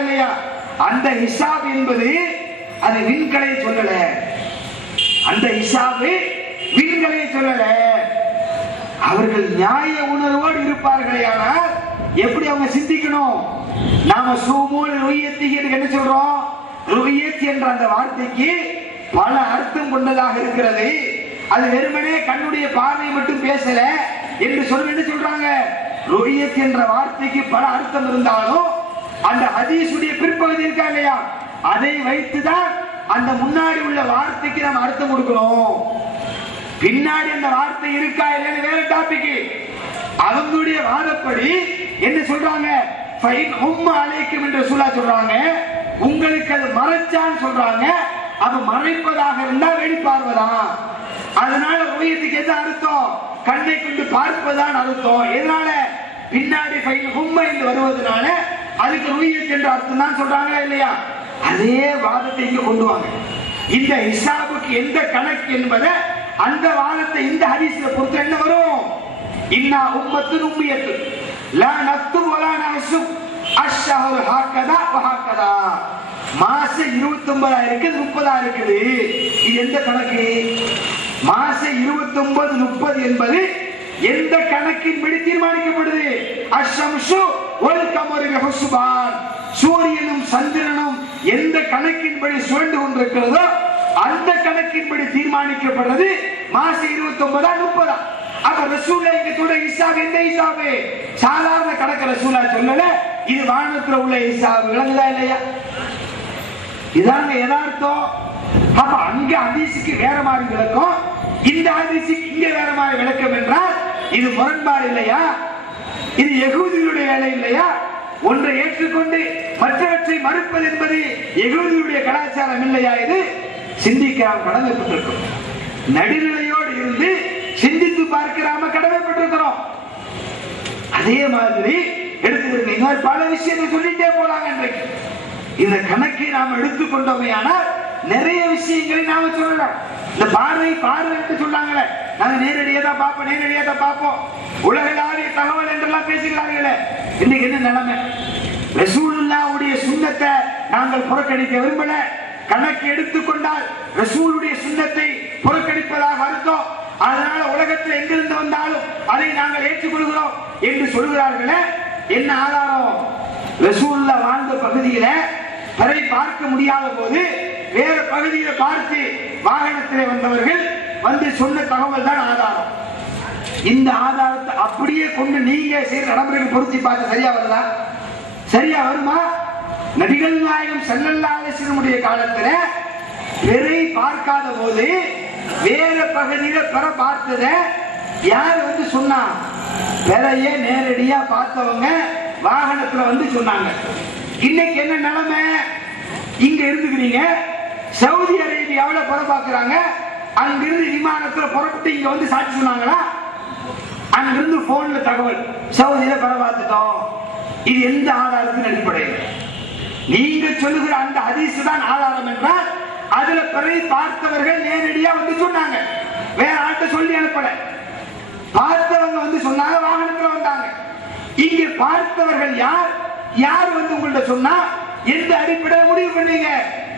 இல்லையா? அந்த ஹிசாப் என்பது அது விண்கலை சொல்லல. அந்த ஹிசாபு விண்கலை சொல்லல. அவர்கள் நியாய உணர்வோடு இருப்பார்களே. ஆனால் எப்படி அவங்க சிந்திக்கணும்? நாம சூமூல் ருய்யத்திக்கு என்ன சொல்றோம்? ருய்யத் என்ற அந்த வார்த்தைக்கு பல அர்த்தம் கொண்டதாக இருக்கிறது. அது வெறுமனே கண்ணுடைய பார்வை மட்டும் பேசல என்று சொல்ல என்ன சொல்றாங்க? ருய்யத் என்ற வார்த்தைக்கு பல அர்த்தம் இருந்தாலும் அந்த ஹதீஸுடைய பிற்பகுதி இருக்கா இல்லையா, அதை வைத்துதான் அந்த முன்னாடி உள்ள வார்த்தைக்கு நாம் அர்த்தம் கொடுக்கணும். பின்னாடி அந்த வார்த்தை இருக்கா இல்லைன்னு வேற டாபிக். அவங்களுடைய வாதப்படி என்ன சொல்றாங்க? அழைக்கும் என்று சொல்றாங்க. உங்களுக்கு அது மறைச்சான்னு சொல்றாங்க. அது மறைப்பதாக இருந்தா வெளிப்பார்வதான். அதனால ருய்யத்துக்கு எது அர்த்தம்? கண்ணை கொண்டு பார்ப்பதான் அர்த்தம். எதனால? பின்னாடி என்று வருவதனால அதுக்கு ருய்யத் என்ற அர்த்தம் தான் சொல்றாங்களா இல்லையா? அதே வாதத்தை இங்க கொண்டு வாங்க. இந்த ஹிசாபுக்கு எந்த கணக்கு என்பதை அந்த வாதத்தை இந்த ஹதீஸ்ல பொறுத்து என்ன வரும்? இன்னா உம்மத்துன் உம்மியத்து லா நக்துப் வலா நஹ்சுப் அஷ்ஹரு ஹக்கதா வஹக்கதா. மாசம் 29 இருக்குது, 30 இருக்குது. இது எந்த கணக்கு? மாசம் 29 30 என்பது எந்த கணக்கின்படி தீர்மானிக்கப்படுது? அஷ்ஷம்ஸு வல் கமரு பிஹுஸ்பான். சூரியனும் சந்திரனும் எந்த கணக்கின்படி சுழன்று கொண்டிருக்கிறதோ அந்த கணக்கின்படி தீர்மானிக்கப்படுறது மாசம் 29 30. அப்ப ரசூலுல்லாஹ் இங்க சொல்ற ஹிசாப் எந்த ஹிசாப்? சாதாரண கணக்கு ரசூலுல்லாஹ் சொல்லல. இது வானத்துல உள்ள ஹிசாப். விளங்குதா இல்லையா? இதாங்க யதார்த்தம். அப்ப அங்க ஹதீஸுக்கு வேற மாதிரி விளக்கம், இந்த ஹதீஸுக்கு இங்க வேற மாதிரி விளக்கம் என்றால் இது முரண்பாடு இல்லையா? இது யகூதிகளுடைய வேலை இல்லையா? ஒன்றை ஏற்றுக்கொண்டு மற்றவற்றை மறுப்பது என்பது யகூதிகளுடைய கலாச்சாரம் இல்லையா? இது சிந்திக்கலாம் கடமைப்பட்டிருக்கிறோம். நடுநிலையோடு இருந்து சிந்தித்து பார்க்கிறாம கடமைப்பட்டிருக்கிறோம். அதே மாதிரி எடுத்துக்கிறீங்க பல விஷயத்தை சொல்லிட்டே போறாங்க. இன்றைக்கு இந்த கணக்கை நாம் எடுத்துக்கொண்டோமே ஆனால் நிறைய விஷயங்களை நாம சொல்லலாம். இந்த பார்வை பார்வை என்று சொன்னாங்களே, நாங்க நேரடியா தான் பார்ப்போம், உலகளாவிய தகவல் என்றெல்லாம் பேசுகிறார்களே. இன்னைக்கு என்ன நிலைமை? ரசூலுல்லாஹ்வுடைய சுன்னத்தை நாங்கள் புறக்கணிக்க விரும்பல. கணக்கு எடுத்துக்கொண்டால் ரசூலுடைய சுன்னத்தை புறக்கணிப்பதாக அர்த்தம். அதனால உலகத்தில் எங்கிருந்து வந்தாலும் அதை நாங்கள் ஏற்றுக்கொள்கிறோம் என்று சொல்கிறார்களே. என்ன ஆதாரம்? ரசூலுல்லாஹ் வாழ்ந்த பகுதியில பிறை பார்க்க முடியாத போது வேற பகுதியில பார்த்து வாகனத்திலே வந்தவர்கள் வந்து சொன்ன தகவல் தான் ஆதாரம். இந்த ஆதாரத்தை அப்படியே கொண்டு நீங்க செய்த நடைமுறைகள் பொருத்தி பார்த்து சரியா வருதா? சரியா வருமா? நபிகள் நாயகம் ஸல்லல்லாஹு அலைஹி வஸல்லம் காலத்துல பிறை பார்க்காத போது வேற பகுதியில பிற பார்த்தத யார் வந்து சொன்னா? பிறைய நேரடியா பார்த்தவங்க வாகனத்துல வந்து சொன்னாங்க. இன்னைக்கு என்ன நிலைமை? இங்க இருந்துக்கிறீங்க, சவுதி அரேபியாவில் புற பார்க்கிறாங்க, அங்கிருந்து விமானத்துல புறப்பட்டு இங்க வந்து சாட்சி சொன்னாங்களா? அங்கிருந்து போன்ல தகவல், சவுதியில புற பார்த்துட்டோம். இது எந்த ஆதாரத்தின் அடிப்படையில்? நீங்க சொல்லுகிற அந்த ஹதீஸ் தான் ஆதாரம் என்றால் அதுல பிறை பார்த்தவர்கள் நேரடியா வந்து சொன்னாங்க, வேற ஆட்ட சொல்லி அனுப்பல. பார்த்தவங்க வந்து சொன்னாங்க, வாகனத்துல வந்தாங்க. இங்க பார்த்தவர்கள் யார் யார் வந்து உங்கள்ட்ட சொன்னா எந்த அடிப்படையை முடிவு பண்ணீங்க?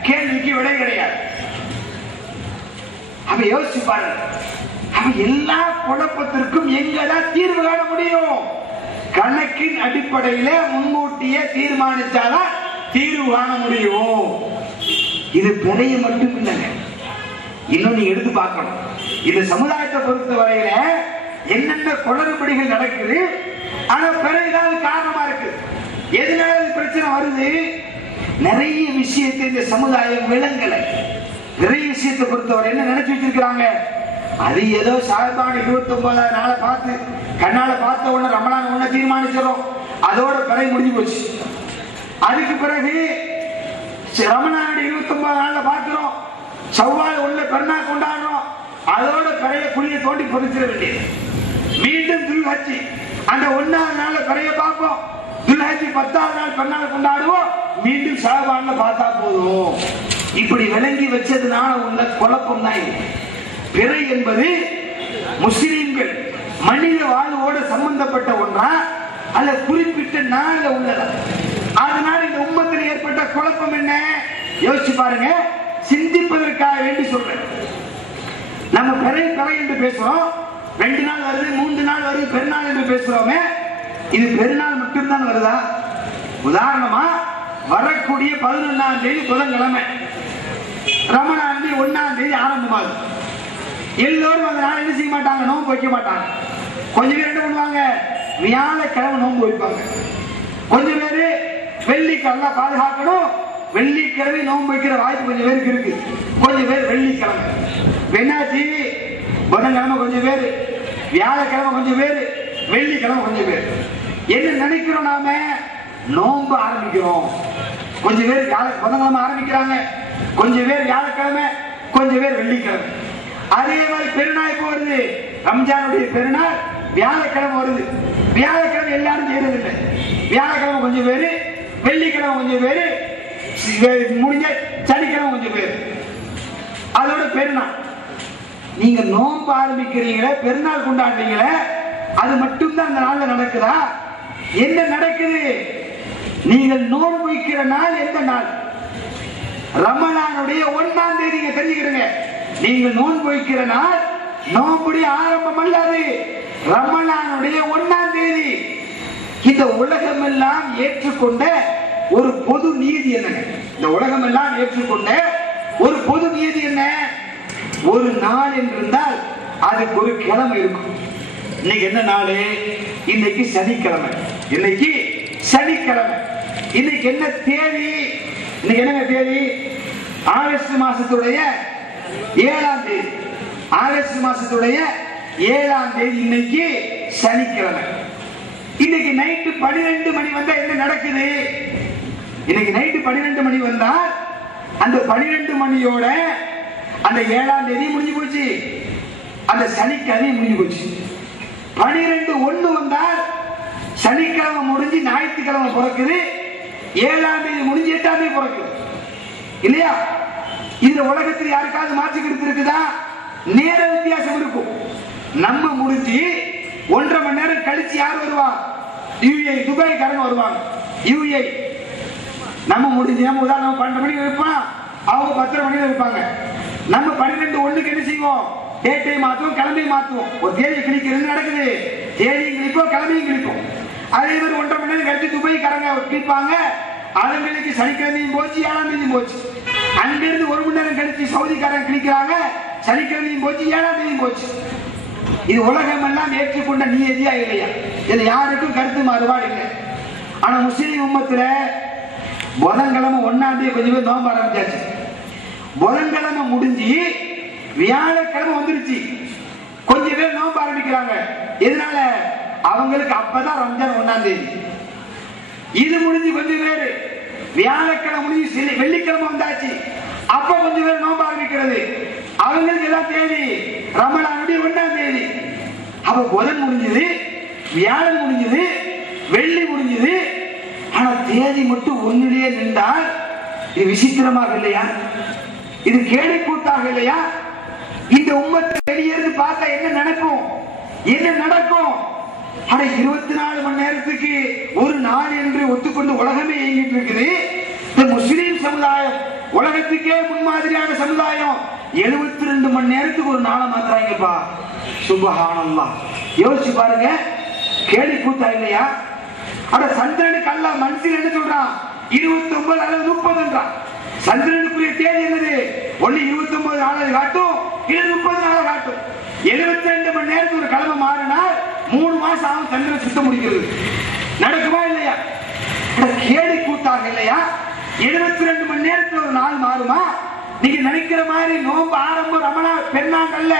கேள்விக்கு விடை கிடையாது. அப்ப யோசிச்சு பாருங்க. அப்ப எல்லா குழப்பத்திற்கும் எங்கதான் தீர்வு காண முடியும்? கணக்கின் அடிப்படையில முன்கூட்டியே தீர்மானிச்சாதான் தீர்வு காண முடியும். இது பிறைய மட்டும் இல்லைங்க, இன்னும் நீங்க எடுத்து பார்க்கணும். இந்த சமுதாயத்தை பொறுத்த வரையில என்னென்ன குளறுபடிகள் நடக்குது. ஆனா பிறகு காரணமா இருக்கு. எதனால பிரச்சனை வருது? நிறைய விஷயத்தை இந்த சமுதாயம் விளங்கல. நிறைய விஷயத்தை பொறுத்தவரை என்ன நினைச்சு வச்சிருக்கிறாங்க? அது ஏதோ ஷாபான் 29 நாளை பார்த்து கண்ணால பார்த்த உடனே ரமலான் ஒண்ணு தீர்மானிச்சிடும், அதோட பிறை முடிஞ்சு போச்சு. அதுக்கு பிறகு ரமலான் 29 நாள்ல பார்க்கிறோம், ஷவ்வால் ஒண்ணு பெருநாள் கொண்டாடுறோம், அதோட பிறைய குழியை தோண்டி பொதிச்சிட வேண்டியது. மீண்டும் துல்ஹஜ் அந்த 1ஆவது நாள்ல பிறைய பார்ப்போம், துல்ஹஜ் 10ஆவது நாள் பெருநாள் கொண்டாடுவோம், மீண்டும் ஷாபான்ல பார்த்தா போதும். இப்படி விளங்கி வச்சதுனால உள்ள குழப்பம் தான் இது. பிறை என்பது முஸ்லிம்கள் மனித வாழ்வோடு சம்பந்தப்பட்ட ஒன்றா அல்ல குறிப்பிட்ட நாள்ல உள்ளதா? அதனால இந்த உம்மத்தில் ஏற்பட்ட குழப்பம் என்ன யோசிச்சு பாருங்க. சிந்திப்பதற்காக வேண்டி சொல்றேன். நம்ம பிறை என்று பேசுறோம், 2 நாள் வருது, 3 நாள் வருது, பெருநாள் என்று பேசுறோமே, இது பெருநாள் மட்டும்தான் வருதா? உதாரணமா வரக்கூடிய 11ஆம் தேதி புதன்கிழமை, ரமலான் 1ஆம் தேதி ஆரம்பமாகுது. எல்லோரும் அந்த நாள் என்ன செய்ய மாட்டாங்க? நோன்பு வைக்க மாட்டாங்க. கொஞ்சம் பேர் என்ன பண்ணுவாங்க? வியாழக்கிழமை நோன்பு வைப்பாங்க. கொஞ்சம் பேரு வெள்ளிக்கிழமை பாதுகாக்கணும், வெள்ளிக்கிழமை நோன்பு வைக்கிற வாய்ப்பு கொஞ்சம் பேருக்கு இருக்கு. கொஞ்சம் பேர் வெள்ளிக்கிழமை என்னாச்சு, புதன்கிழமை கொஞ்சம் பேர், வியாழக்கிழமை கொஞ்சம் பேர், வெள்ளிக்கிழமை கொஞ்சம் பேர். என்ன நினைக்கிறோம்? நாம நோன்பு ஆரம்பிக்கிறோம். கொஞ்சம் பேர் புதன்கிழமை ஆரம்பிக்கிறாங்க, கொஞ்சம் பேர் வியாழக்கிழமை, கொஞ்சம் பேர் வெள்ளிக்கிழமை. அதே மாதிரி பெருநாள் இப்போ வருது, ரம்ஜானுடைய பெருநாள் வியாழக்கிழமை வருது. வியாழக்கிழமை எல்லாரும் செய்யறது இல்லை. வியாழக்கிழமை கொஞ்சம் பேரு, வெள்ளிக்கிழமை கொஞ்சம் பேரு, முடிஞ்ச சனிக்கிழமை கொஞ்சம் பேரு. அதோட பெருநாள். நீங்க நோன்பு ஆரம்பிக்கிறீங்களே, பெருநாள் கொண்டாடுறீங்களே, அது மட்டும்தான் அந்த நாள்ல நடக்குதா? என்ன நடக்குது? நீங்கள் நோன்பு வைக்கிற நாள் எந்த நாள்? ரமலானுடைய 1ஆம் தேதி. தெரிஞ்சுக்கிறீங்க, நீங்க நோன்பு வைக்கிற நாள் நோன்புடைய ஆரம்பம் அல்லது ரமலானுடைய 1ஆம் தேதி. இந்த உலகம் எல்லாம் ஏற்றுக்கொண்ட ஒரு பொது நீதி என்ன? இந்த உலகம் எல்லாம் ஏற்றுக்கொண்ட ஒரு பொது நீதி என்ன? ஒரு நாள் என்று இருந்தால் அதுக்கு ஒரு கிழமை இருக்கும். இன்னைக்கு என்ன நாள்? இன்னைக்கு சனிக்கிழமை. இன்னைக்கு சனிக்கிழமை. இன்னைக்கு என்ன தேதி? இன்னைக்கு என்ன தேதி? ஆகஸ்ட் மாசத்துடைய 7ஆம் தேதி. ஆகஸ்ட் மாசத்துடைய 7ஆம் தேதி இன்னைக்கு சனிக்கிழமை. இன்னைக்கு நைட்டு 12 மணி வந்தா என்ன நடக்குது? இன்னைக்கு நைட்டு 12 மணி வந்தா அந்த 12 மணியோட அந்த 7ஆம் தேதி முடிஞ்சு போச்சு, அந்த சனிக்கிழமை முடிஞ்சு போச்சு. 12:01 வந்தால் சனிக்கிழமை முடிஞ்சு ஞாயிற்றுக்கிழமை பிறக்குது, 7ஆம் தேதி முடிஞ்சு 8ஆம் தேதி பிறக்குது இல்லையா? இந்த உலகத்தில் யாருக்காவது மாற்றி கிடைத்திருக்குதா? நேர வித்தியாசம் இருக்கும். நம்ம முடிஞ்சு 1.5 மணி நேரம் கழிச்சு யார் வருவா? யுஏ, துபாய்க்காரங்க வருவாங்க. யுஏ நம்ம முடிஞ்சு, நம்ம உதாரணம் 12 மணிக்கு இருப்போம், அவங்க 10:30 மணிக்கு இருப்பாங்க. நம்ம 12:01 என்ன செய்வோம்? டேட்டை மாற்றுவோம், கிழமையை மாற்றுவோம். ஒரு தேதியை கிழிக்கிறது நடக்குது, தேதியும் கிழிப்போம், கிழமையும் கிழிப்போம். அதே மாதிரி 1.5 மணி நேரம் கழிச்சு துபாய்க்காரங்க கிழிப்பாங்க, அதங்களுக்கு சனிக்கிழமையும் போச்சு, 7ஆம் தேதியும் போச்சு. அங்கிருந்து 1 மணி நேரம் கழிச்சு சவுதிக்காரங்க கிழிக்கிறாங்க, சனிக்கிழமையும் போச்சு, 7ஆம் தேதியும் போச்சு. இது உலகம் எல்லாம் ஏற்றுக்கொண்ட நீதியா இல்லையா? இது யாருக்கும் கருத்து மாறுபாடு இல்லை. ஆனா முஸ்லிம் உம்மத்துல புதன்கிழமை 1ஆம் தேதி கொஞ்சம் பேர் நோன்பு ஆரம்பிச்சாச்சு. புதன்கிழமை முடிஞ்சு வியாழக்கிழமை வந்துருச்சு, கொஞ்சம் பேர் நோன்பு ஆரம்பிக்கிறாங்க. எதனால? அவங்களுக்கு அப்பதான் ரம்ஜான் 1ஆம் தேதி. இது முடிஞ்சு கொஞ்சம் பேர் வியாழக்கிழமை முடிஞ்சு வெள்ளிக்கிழமை வந்தாச்சு, அப்ப கொஞ்சம் பேர் நோன்பு ஆரம்பிக்கிறது. அவங்களுக்கு எல்லாம் தேதி ரமலானுடைய 1ஆம் தேதி. அப்ப புதன் முடிஞ்சது, வியாழன் முடிஞ்சது, வெள்ளி முடிஞ்சது. ஆனா தேதி மட்டும் ஒன்னிலேயே நின்றால் இது விசித்திரமாக இல்லையா? இது கேலி கூத்தாக இல்லையா? இந்த உம்மத்தை வெளியேறது பார்த்தா என்ன நினைப்போம்? என்ன நடக்கும்? ஆனா 24 மணி நேரத்துக்கு ஒரு நாள் என்று ஒத்துக்கொண்டு உலகமே இயங்கிட்டு இருக்குது. இந்த முஸ்லிம் சமுதாயம் உலகத்துக்கே முன்மாதிரியான சமுதாயம் 72 மணி நேரத்துக்கு ஒரு நாளை மாத்துறாங்கப்பா. சுப்ஹானல்லாஹ். யோசிச்சு பாருங்க, கேலி கூத்தா இல்லையா? ஆனா சந்திரனுக்கு அல்லாஹ் மனுஷன் என்ன சொல்றான்? 29 அல்லது 30 சந்திரனுக்குரிய தேதி என்னது? ஒண்ணு 29 நாள் காட்டும், இல்ல 30 நாள் காட்டும். 72 மணி நேரத்துக்கு ஒரு கிழமை மாறினால் 3 மாசம் ஆகும் சந்திரன் சுத்த முடிக்கிறது. நடக்குமா இல்லையா? கேலி கூத்தாக இல்லையா? 72 மணி நேரத்துக்கு ஒரு நாள் மாறுமா? நீங்க நினைக்கிற மாதிரி நோன்பு ஆரம்பம் ரமலான் பெருநாள் அல்ல.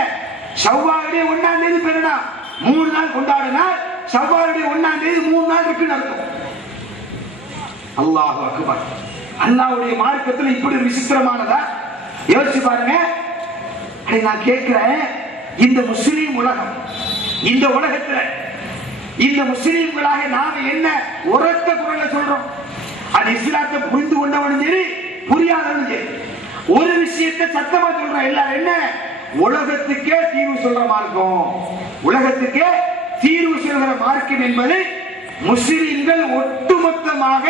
ஷவ்வாலுடைய 1ஆம் தேதி பெருநாள் 3 நாள் கொண்டாடினால் ஷவ்வாலுடைய 1ஆம் தேதி 3 நாள் இருக்குன்னு அர்த்தம். அல்லாஹு அக்பர். அல்லாஹ்வுடைய மார்க்கத்தில் இப்படி ஒரு விசித்திரமானதா? யோசிச்சு பாருங்க. நான் கேட்கிறேன், இந்த முஸ்லிம் உலகம், இந்த உலகத்துல இந்த முஸ்லிம்களாக நாம என்ன உரத்த குரல்ல சொல்றோம்? அது இஸ்லாத்தை புரிந்து கொண்டவனும் சரி, புரியாதவனும் சரி, ஒரு விஷயத்தை சத்தமா சொல்றோம். எல்லாரும் என்ன? உலகத்துக்கே தீர்வு சொல்ற மார்க்கம், உலகத்துக்கே தீர்வு சொல்கிற மார்க்கம் என்பது முஸ்லிம்கள் ஒட்டுமொத்தமாக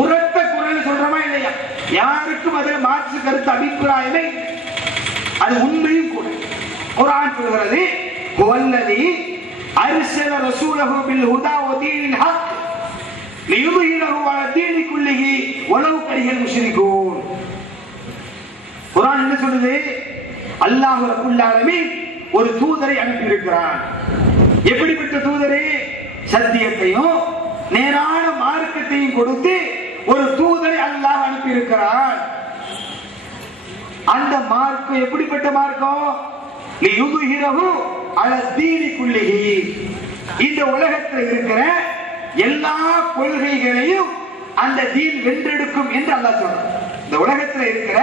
உரத்த குரல் சொல்றமா இல்லையா? யாருக்கும் அதில் மாற்று கருத்து அபிப்பிராயமே, அது உண்மையும் கூட. குர்ஆன் சொல்கிறது, வல்லதி அர்ஸல ரசூலஹு பில் ஹுதா வ தீனில் ஹக் லியுظஹிரஹு அலா தீனி குல்லிஹி வலவ் கரிஹல் முஷ்ரிகூன். குர்ஆன் என்ன சொல்லுது? அல்லாஹ் ரப்புல் ஆலமீன் ஒரு தூதரை அனுப்பி இருக்கிறான். எப்படிப்பட்ட தூதரை? சத்தியத்தையும் நேரான மார்க்கத்தையும் கொடுத்து ஒரு தூதரை அல்லாஹ் அனுப்பி இருக்கிறான். அந்த மார்க்கம் எப்படிப்பட்ட மார்க்கம்? லியுظஹிரஹு அலா தீனி குல்லிஹி, இந்த உலகத்தில் இருக்கிற எல்லா கொள்கைகளையும் அந்த தீன் வென்றெடுக்கும் என்று அல்லாஹ் சொல்றான். இந்த உலகத்தில் இருக்கிற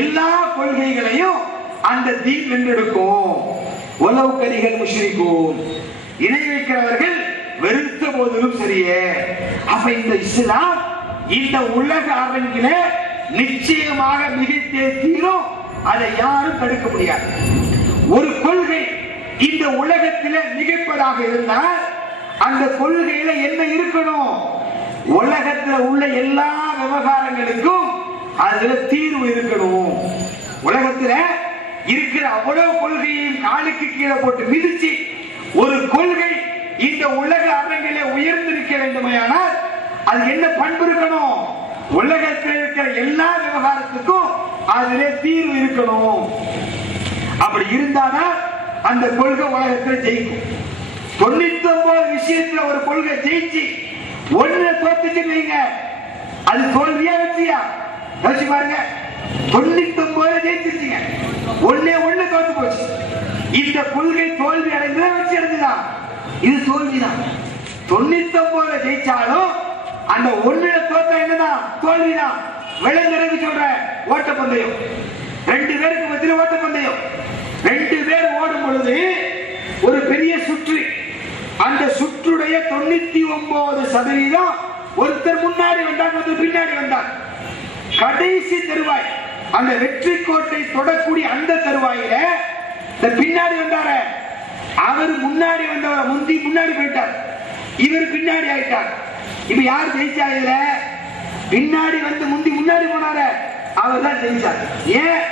எல்லா கொள்கைகளையும் அந்த தீன் வென்றெடுக்கும். வலவ் கரிஹல் முஷ்ரிகூன், இணை வைக்கிறவர்கள் வெறுத்த போதிலும் சரியே. அப்ப இந்த இஸ்லாம் இந்த உலக அரங்கில நிச்சயமாக மிகைத்தே தீரும். அதை யாரும் தடுக்க முடியாது. ஒரு கொள்கை இந்த உலகத்தில மிகைப்பதாக இருந்தால் அந்த கொள்கையில என்ன இருக்கணும்? உலகத்தில் உள்ள எல்லா விவகாரங்களுக்கும் அதுல தீர்வு இருக்கணும். உலகத்துல இருக்கிற அவ்வளவு கொள்கையையும் காலுக்கு கீழே போட்டு மிதிச்சு ஒரு கொள்கை இந்த உலக அரங்கிலே உயர்ந்திருக்க வேண்டுமையானால் அது என்ன பண்பு இருக்கணும்? உலகத்தில் இருக்கிற எல்லா விவகாரத்துக்கும் அதிலே தீர்வு இருக்கணும். அப்படி இருந்தாதான் அந்த கொள்கை உலகத்தில் ஜெயிக்கும். 99 விஷயத்துல ஒரு கொள்கை ஜெயிச்சு ஒண்ணு தோத்துச்சு வைங்க, அது தோல்வியா வெற்றியா? யோசிச்சு பாருங்க. 99 ஜெயிச்சிருச்சுங்க, ஒண்ணு தோத்து போச்சு. இந்த கொள்கை தோல்வி அடைந்ததா வெற்றி அடைஞ்சதா? இது தோல்விதான். 99 ஜெயிச்சாலும் அந்த ஒண்ணுல தோத்த என்னதான்? தோல்விதான். விளைஞருக்கு சொல்ற ஓட்டப்பந்தயம், 2 பேருக்கு மத்தியில் ஓட்டப்பந்தயம். 2 பேர் ஓடும் பொழுது ஒரு பெரிய சுற்று, அந்த சுற்றுடைய 99% ஒருத்தர் முன்னாடி வந்தார், ஒருத்தர் பின்னாடி வந்தார். கடைசி தருவாய், அந்த வெற்றி கோட்டை தொடக்கூடிய அந்த தருவாயில இந்த பின்னாடி வந்தார, அவர் முன்னாடி வந்தவர் முன்னாடி போயிட்டார், இவர் பின்னாடி ஆயிட்டார். இப்ப யார் ஜெயிச்சா? இதுல பின்னாடி வந்து முன்னாடி போனார, அவர் தான் ஜெயிச்சார். ஏன்?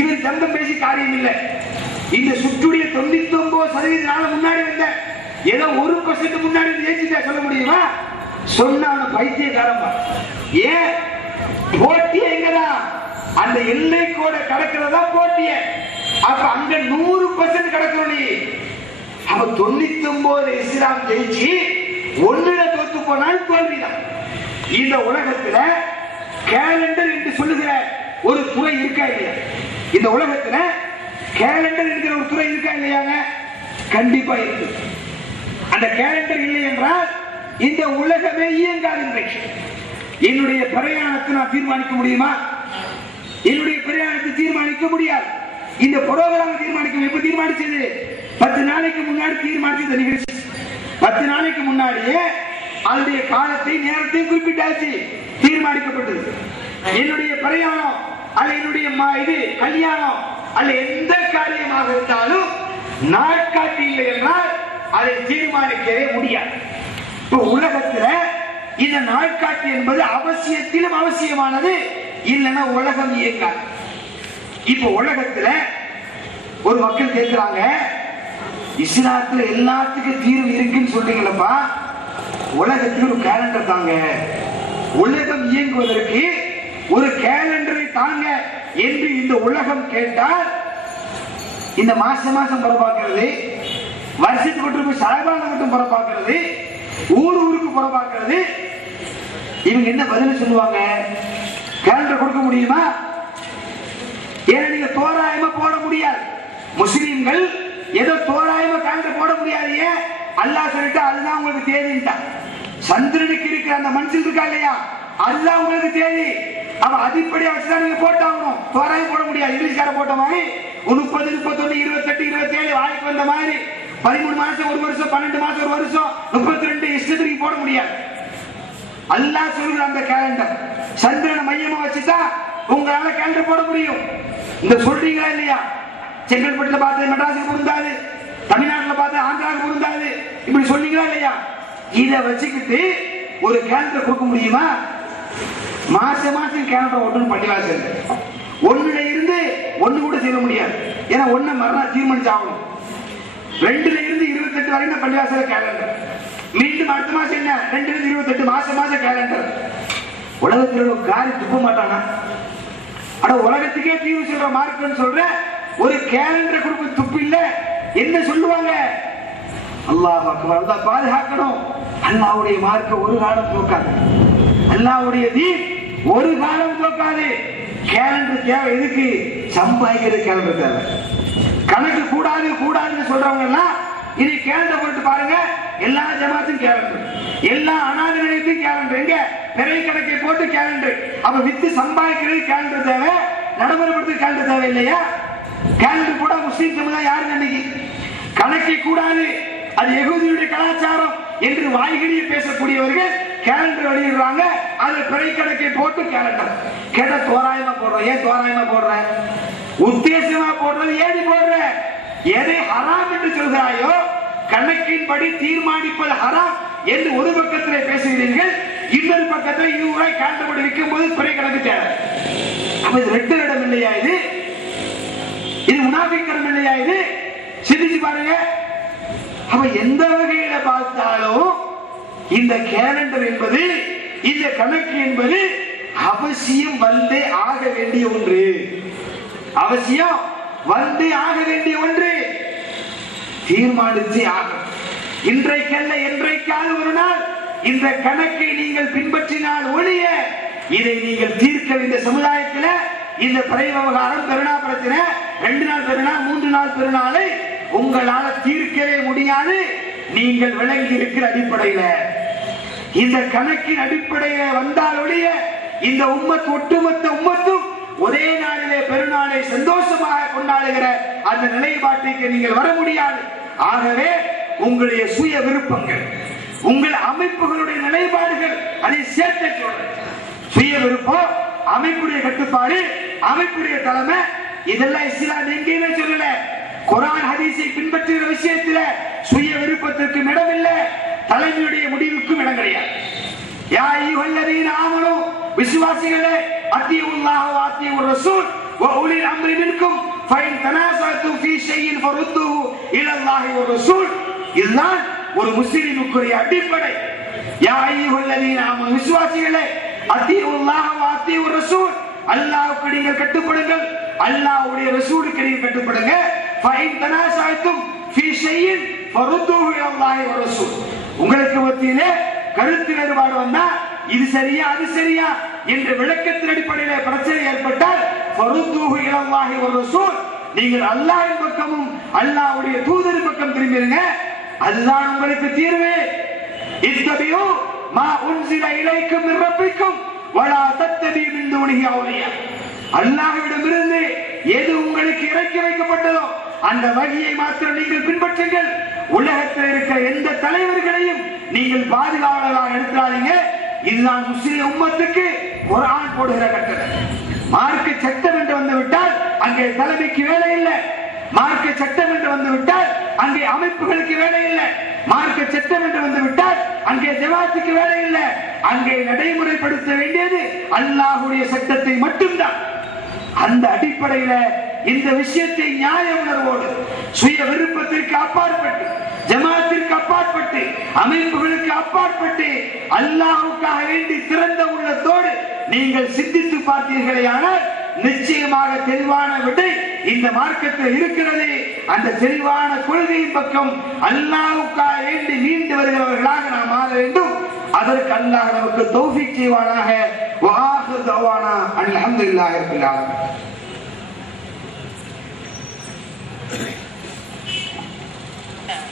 இவர் சந்தம் பேசி காரியம் இல்லை. இந்த சுற்றுடைய 99% முன்னாடி வந்த ஏதோ 1% முன்னாடி ஜெயிச்சுட்டா சொல்ல முடியுமா? சொன்ன பைத்தியக்காரமா. ஏன்? போட்டி எங்கதான்? அந்த எல்லை கோட கடக்கிறதா போட்டிய. அப்ப அங்க 100% கடக்கணும். நீ அவ 99 இஸ்லாம் ஜெயிச்சு ஒண்ணுல தோத்து போனால் தோல்விதான். இந்த உலகத்துல கேலண்டர் என்று சொல்லுகிற ஒரு துறை இருக்கா இல்லையா? இந்த உலகத்துல கேலண்டர் என்கிற ஒரு துறை இருக்கா இல்லையாங்க? கண்டிப்பா இருக்கு. அந்த கேலண்டர் இல்லை என்றால் இந்த உலகமே இயங்காது. என்னுடைய பிரயாணத்தை நான் தீர்மானிக்க முடியுமா? என்னுடைய பிரயாணத்தை தீர்மானிக்க முடியாது. இந்த புரோகிராம் தீர்மானிக்க எப்ப தீர்மானிச்சது? 10 நாளைக்கு முன்னாடி தீர்மானிச்சது நிகழ்ச்சி. 10 நாளைக்கு முன்னாடியே அதனுடைய காலத்தை நேரத்தை குறிப்பிட்டாச்சு, தீர்மானிக்கப்பட்டது. என்னுடைய பிரயாணம் அல்ல என்னுடைய இது கல்யாணம் அல்ல எந்த காரியமாக இருந்தாலும் நாட்காட்டி இல்லை என்றால் அதை தீர்மானிக்கவே முடியாது. இப்ப உலகத்துல இந்த நாட்காட்டி என்பது அவசியத்திலும் அவசியமானது, இல்லைன்னா உலகம் இயங்காது. இப்ப உலகத்துல ஒரு மக்கள் கேட்கிறாங்க, இஸ்லாத்துல எல்லாத்துக்கும் தீர்வு இருக்குன்னு சொல்றீங்களப்பா, உலகத்தில் ஒரு கேலண்டர் தாங்க, உலகம் இயங்குவதற்கு ஒரு கேலண்டரை தாங்க என்று இந்த உலகம் கேட்டால், இந்த மாசம் புறப்பாக்குறது, வருஷத்துக்கு மட்டும் சரபான மட்டும் புறப்பாக்குறது, ஊருக்கு புறப்பாக்குறது, இவங்க என்ன பதில் சொல்லுவாங்க? கேலண்டர் கொடுக்க முடியுமா? ஏன்னா நீங்க தோராயமா போட முடியாது. முஸ்லிம்கள் ஏதோ தோராயமா கேலண்டர் போட முடியாது. ஏன்? அல்லாஹ் சொல்லிட்டு அதுதான் உங்களுக்கு தேதிட்டான். சந்திரனுக்கு இருக்கிற அந்த மனுஷன் இருக்கா இல்லையா, அதுதான் உங்களுக்கு தேதி. அவன் அதிப்படியா வச்சுதான் நீங்க போட்டாகணும். தோராயம் போட முடியாது. இங்கிலீஷ்கார போட்ட மாதிரி 30, 31, 28, 27 வாய்க்கு வந்த மாதிரி 13 மாசம் ஒரு வருஷம், 12 மாசம் ஒரு வருஷம், 32 இஷ்டத்துக்கு போட முடியாது. அல்லாஹ் சொல்ற அந்த கேலண்டர் சந்திரனை மையமா வச்சுதான் உங்களால கேலண்டர் போட முடியும். இந்த சொல்றீங்களா இல்லையா? செங்கல்பட்டுல பார்த்து மெட்ராஸுக்கு பொருந்தாது, தமிழ்நாட்டில் பார்த்து ஆந்திராவுக்கு பொருந்தாது, இப்படி சொன்னீங்களா இல்லையா? இத வச்சுக்கிட்டு ஒரு கேலண்டர் கொடுக்க முடியுமா? மாசம் மாசம் கேலண்டர் ஒன்று பள்ளிவாசல் ஒண்ணுல இருந்து ஒண்ணு கூட செய்ய முடியாது. ஏன்னா ஒண்ணு மறுநாள் தீர்மானிச்சு ஆகணும். 2ல இருந்து 28 வரைக்கும் பள்ளிவாசல கேலண்டர். மீண்டும் அடுத்த மாசம் என்ன 2ல இருந்து 28 மாசம் கேலண்டர். உலகத்தில் ஒரு காரி துப்ப மாட்டானா? அட உலகத்துக்கே தீர்வு சொல்ற மார்க்கன்னு சொல்ற ஒரு கேலண்டர் கொடுக்க துப்பு இல்ல. என்ன சொல்லுவாங்க? அல்லாஹ் அக்பர், அல்லாஹ் பாதுகாக்கணும். அல்லாஹ்வுடைய மார்க்க ஒரு காலம் தோக்காது. அல்லாஹ்வுடைய தீன் ஒரு காலம் தோக்காது. கேலண்டர் தேவை எதுக்கு? சம்பாதிக்கிறது கேலண்டர் தேவை. கணக்கு கூடாது கூடாதுன்னு சொல்றவங்க எல்லாம் இனி கேலண்டர் போட்டு பாருங்க. எல்லா ஜமாத்தும் கேலண்டர், எல்லா அநாத நிலையத்தையும் கேலண்டர். எங்க பிறை கணக்கை போட்டு கேலண்டர். அப்ப வித்து சம்பாதிக்கிறது கேலண்டர் தேவை, நடைமுறைப்படுத்த கேலண்டர் தேவை இல்லையா? கேலண்டர் கூட முஸ்லீம் சமுதாயம் யாருங்க அன்னைக்கு? கணக்கை கூடாது, அது யகூதியுடைய கலாச்சாரம் என்று வாய்களியே பேசக்கூடியவர்கள் கேலண்டர் வெளியிடுறாங்க. அது பிறை கணக்கை போட்டு கேலண்டர். கேட்ட தோராயமா போடுற. ஏன் தோராயமா போடுற? உத்தேசமா போடுறது. ஏடி போடுற? எதை ஹராம் என்று சொல்கிறாயோ கணக்கின்படி தீர்மானிப்பது ஹராம் என்று ஒரு பக்கத்திலே பேசுகிறீர்கள், இன்னொரு பக்கத்தில் 20 ரூபாய் கேலண்டர் போட்டு விற்கும் போது பிறை கணக்கு தேவை. அப்ப இது ரெட்டு இடம் இல்லையா? இது முனாஃபிக்கரம் இல்லையா? இது சிந்திச்சு பாருங்க. அப்ப எந்த வகையில பார்த்தாலும் இந்த கேலண்டர் என்பது, இந்த கணக்கு என்பது அவசியம் வந்தே ஆக வேண்டிய ஒன்று. அவசியம் வந்து ஆக வேண்டிய ஒன்று. தீர்மானித்து ஆகும். இன்றைக்கல்ல என்றைக்காவது ஒரு நாள் இந்த கணக்கை நீங்கள் பின்பற்றினால் ஒழிய இதை நீங்கள் தீர்க்க இந்த சமுதாயத்தில் இந்த பிறை விவகாரம், பெருநா பிரச்சனை, 2 நாள் பெருநாள் 3 நாள் பெருநாளை உங்களால தீர்க்கவே முடியாது. நீங்கள் விளங்கி இருக்கிற அடிப்படையில இந்த கணக்கின் அடிப்படையில வந்தால் ஒழிய இந்த உம்மத், ஒட்டுமொத்த உம்மத்தும் ஒரே நாளிலே பெருநாளை சந்தோஷமாக கொண்டாடுகிற அந்த நிலைப்பாட்டுக்கு நீங்கள் வர முடியாது. ஆகவே உங்களுடைய சுய விருப்பங்கள், உங்கள் அமைப்புகளுடைய நிலைப்பாடுகள், அதை சேர்த்து சொல்றேன். சுய விருப்பம், அமைப்புடைய கட்டுப்பாடு, அமைப்புடைய தலைமை, இதெல்லாம் இஸ்லாம் எங்கேயுமே சொல்லல. குர்ஆன் ஹதீஸை பின்பற்றுகிற விஷயத்தில் சுய விருப்பத்திற்கு இடமில்லை, தலைமையுடைய முடிவுக்கும் இடம் கிடையாது. யா அய்யுஹல்லதீன ஆமனூ, விசுவாசிகளே, அத்தீஉல்லாஹ வ அத்தீஉர் ரசூல் வ உலில் அம்ரி மின்கும் ஃபைன் தனாஸஅதும் ஃபீ ஷைஇன் ஃபருத்துஹு இலல்லாஹி வ ரசூல். இதுதான் ஒரு முஸ்லிமுக்குரிய அடிப்படை. யா அய்யுஹல்லதீன ஆமனூ, விசுவாசிகளே, அத்தீஉல்லாஹ வ அத்தீஉர் ரசூல், அல்லாஹ்வுக்கு நீங்கள் கட்டுப்படுங்கள், அல்லாஹ்வுடைய ரசூலுக்கு நீங்கள் கட்டுப்படுங்க. ஃபைன் தனாஸஅதும் ஃபீ ஷைஇன் ஃபருத்துஹு இலல்லாஹி வ ரசூல். உங்களுக்கு மத்தியிலே கருத்து வேறுபாடு வந்தா இது சரியா அது சரியா என்ற விளக்கத்தின் அடிப்படையில் பிரச்சனை ஏற்பட்டால் ஃபருத்துஹு இலல்லாஹி வ ரசூல், நீங்கள் அல்லாஹ்வின் பக்கமும் அல்லாஹ்வுடைய தூதரின் பக்கம் திரும்பிடுங்க. அதுதான் உங்களுக்கு தீர்வு. இத்தபியூ மா உன்சில இலைக்கும் மின் ரப்பிக்கும் வலா தத்தபி மின் தூனிஹி அவ்லியா. அல்லாஹ்விடமிருந்து எது உங்களுக்கு இறக்கி வைக்கப்பட்டதோ அந்த வழியை மாத்திரம் நீங்கள் பின்பற்றுங்கள். உலகத்தில் இருக்கிற எந்த தலைவர்களையும் நீங்கள் பாதுகாவலராக எடுத்துறாதீங்க. இதுதான் முஸ்லிம் உம்மத்துக்கு குர்ஆன் போடுகிற கட்டளை. மார்க்க சட்டம் என்று வந்துவிட்டால் அங்கே தலைமைக்கு வேலை இல்லை. மார்க்க சட்டம் என்று வந்துவிட்டால் அங்கே அமைப்புகளுக்கு வேலை இல்லை. மார்க்க சட்டம் என்று வந்துவிட்டால் அங்கே ஜமாத்துக்கு வேலை இல்லை. அங்கே நடைமுறைப்படுத்த வேண்டியது அல்லாஹ்வுடைய சட்டத்தை மட்டும்தான். அந்த அடிப்படையில இந்த விஷயத்தை நியாய உணர்வோடு, சுய விருப்பத்திற்கு அப்பாற்பட்டு, ஜமாத்திற்கு அப்பாற்பட்டு, அமைப்புகளுக்கு அப்பாற்பட்டு அல்லாஹ்வுக்காக வேண்டி திறந்த உள்ளத்தோடு நீங்கள் சிந்தித்து பார்த்தீர்களேயானால் நிச்சயமாக தெளிவான விடை இந்த மார்க்கத்தில் இருக்கிறது. அந்த தெளிவான கொள்கையின் பக்கம் அல்லாஹ்வுக்காக வேண்டி மீண்டு வருகிறவர்களாக நாம் மாற வேண்டும். அதற்கு அல்லாஹ் நமக்கு தௌஃபீக் செய்வானாக. வ ஆகிரு தஅவானா அல்ஹம்துலில்லாஹி ரப்பில் ஆலமீன்.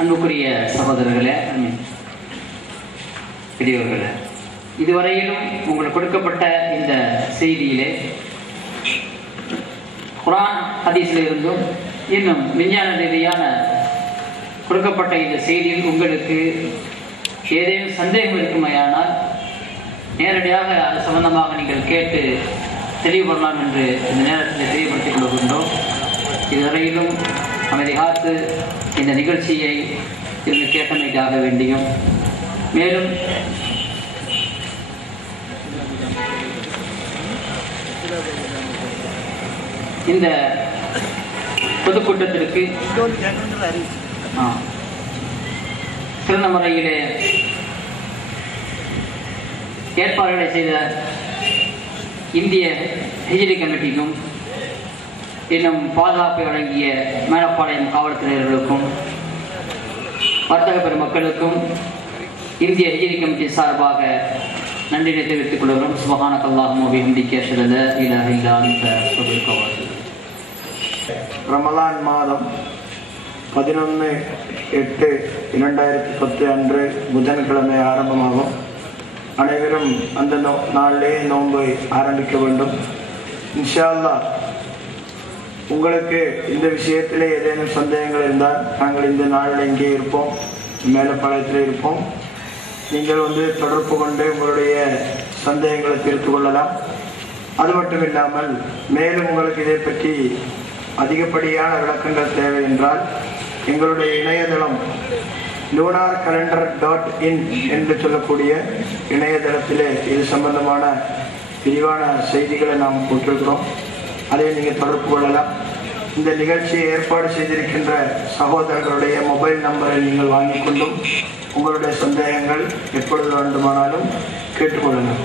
அன்புக்குரிய சகோதரர்களே, பெரியவர்களே, இதுவரையிலும் உங்களுக்கு கொடுக்கப்பட்ட இந்த செய்தியிலே குர்ஆன் ஹதீஸில் இருந்தும் இன்னும் விஞ்ஞான ரீதியான கொடுக்கப்பட்ட இந்த செய்தியில் உங்களுக்கு ஏதேனும் சந்தேகம் இருக்குமையானால் நேரடியாக அது சம்பந்தமாக நீங்கள் கேட்டு தெளிவுபடலாம் என்று இந்த நேரத்தில் தெளிவுபடுத்திக் கொள்கின்றோம். இதுவரையிலும் அமைதி காத்து இந்த நிகழ்ச்சியை இருந்து கேட்டமைக்காக வேண்டியும் மேலும் இந்த பொதுக்கூட்டத்திற்கு சிறந்த முறையிலே ஏற்பாடுகளை செய்த இந்திய ஹிஜ்ரி கமிட்டிக்கும் இன்னும் பாதுகாப்பை வழங்கிய மேலப்பாளையம் காவல்துறையினர்களுக்கும் வர்த்தக பெருமக்களுக்கும் இந்திய ஹிஜ்ரி கமிட்டி சார்பாக நன்றியை தெரிவித்துக் கொள்கிறோம். சுப்ஹானக்கல்லாஹும்ம வ பிஹம்திக அஷ்ஹது அல்லா இலாஹா இல்லா அன்த அஸ்தக்ஃபிருக வ அத்தூபு இலைக். ரமலான் மாதம் 11/8/2010 அன்று புதன்கிழமை ஆரம்பமாகும். அனைவரும் அந்த நாளிலே நோன்பை ஆரம்பிக்க வேண்டும். இன்ஷா அல்லாஹ். உங்களுக்கு இந்த விஷயத்திலே ஏதேனும் சந்தேகங்கள் இருந்தால் நாங்கள் இந்த நாளில் இங்கே இருப்போம், மேலப்பாளையத்தில் இருப்போம். நீங்கள் தொடர்பு கொண்டு உங்களுடைய சந்தேகங்களை தீர்த்து கொள்ளலாம். அது மட்டும் இல்லாமல் மேலும் உங்களுக்கு இதை பற்றி அதிகப்படியான விளக்கங்கள் தேவை என்றால் எங்களுடைய இணையதளம் lunarcalendar.in என்று சொல்லக்கூடிய இணையதளத்திலே இது சம்பந்தமான விரிவான செய்திகளை நாம் போட்டிருக்கிறோம். அதை நீங்கள் தொடர்பு கொள்ளலாம். இந்த நிகழ்ச்சியை ஏற்பாடு செய்திருக்கின்ற சகோதரர்களுடைய மொபைல் நம்பரை நீங்கள் வாங்கிக் கொண்டும் உங்களுடைய சந்தேகங்கள் எப்பொழுது வேண்டுமானாலும் கேட்டுக்கொள்ளலாம்.